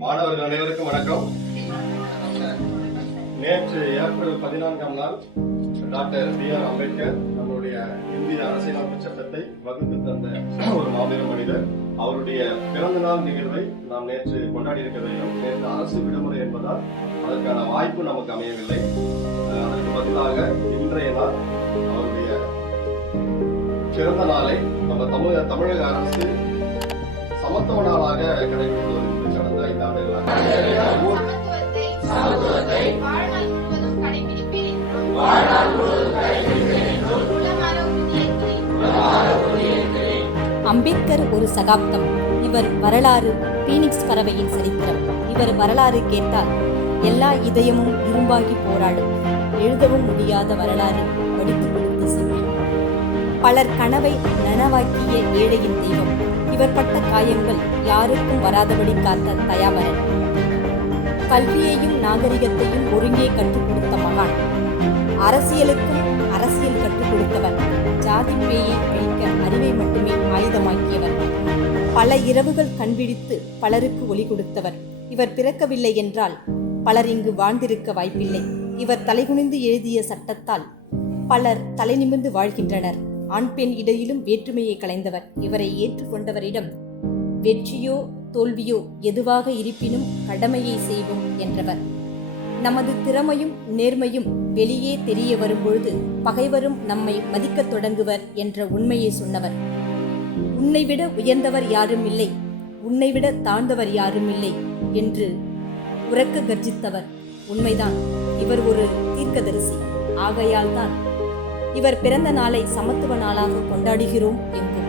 மாணவர்கள் அனைவருக்கும் வணக்கம். நேற்று ஏப்ரல் 14ஆம் நாள் டாக்டர் B.R. அம்பேத்கர் நம்முடைய இந்திய அரசியலமைப்பு சட்டத்தை வகுத்து தந்த ஒரு மாபெரும் மனிதர். அவருடைய பிறந்த நாள் நிகழ்வை நாம் நேற்று கொண்டாடி இருக்கிறதையும், நேற்று அரசு விடுமுறை என்பதால் அதற்கான வாய்ப்பு நமக்கு அமையவில்லை. அதற்கு பதிலாக இன்றைய நாள் அவருடைய பிறந்த நாளை நம்ம தமிழக அரசு சமத்துவ நாளாக கடைபிடித்து வருகிறது. கடந்த 5 ஆண்டுகளாக அம்பேத்கர் ஒரு சகாப்தம். இவர் வரலாறு பீனிக்ஸ் பறவையின் சரித்திரம். இவர் வரலாறு கேட்டால் எல்லா இதயமும் இரும்பாகி போராடும். எழுதவும் முடியாத வரலாறு படித்து கொடுத்து சிப்பி. பலர் கனவை நனவாக்கிய ஏழையின் தெய்வம். இவர் பட்ட காயங்கள் யாருக்கும் வராதபடி காத்த தயாபரன். கல்வியையும் நாகரிகத்தையும் ஒருங்கே கற்றுக் கொடுத்த மகான். அரசியலுக்கும் அரசியல் கற்றுக் கொடுத்தவர். ஜாதி பேயை அழிக்க அறிவை மட்டுமே ஆயுதமாக்கியவர். பல இரவுகள் கண்பிடித்து பலருக்கு ஒளி கொடுத்தவர். இவர் பிறக்கவில்லை என்றால் பலர் இங்கு வாழ்ந்திருக்க வாய்ப்பில்லை. இவர் தலைகுனிந்து எழுதிய சட்டத்தால் பலர் தலை நிமிர்ந்து வாழ்கின்றனர். ஆண் பெண் இடையிலும் வேற்றுமையை களைந்தவர். இவரை ஏற்றுக்கொண்டவரிடம் வெற்றியோ தோல்வியோ எதுவாக இருப்பினும் கடமையை செய்வோம் என்றவர். நமது திறமையும் நேர்மையும் வெளியே தெரிய வரும்பொழுது பகைவரும் நம்மை மதிக்கத் தொடங்குவர் என்ற உண்மையை சொன்னவர். உன்னைவிட உயர்ந்தவர் யாரும் இல்லை, உன்னைவிட தாழ்ந்தவர் யாரும் இல்லை என்று உரக்க கர்ஜித்தவர். உண்மைதான், இவர் ஒரு தீர்க்கதரிசி. ஆகையால் தான் இவர் பிறந்த நாளை சமத்துவ நாளாக கொண்டாடுகிறோம் எங்கும்.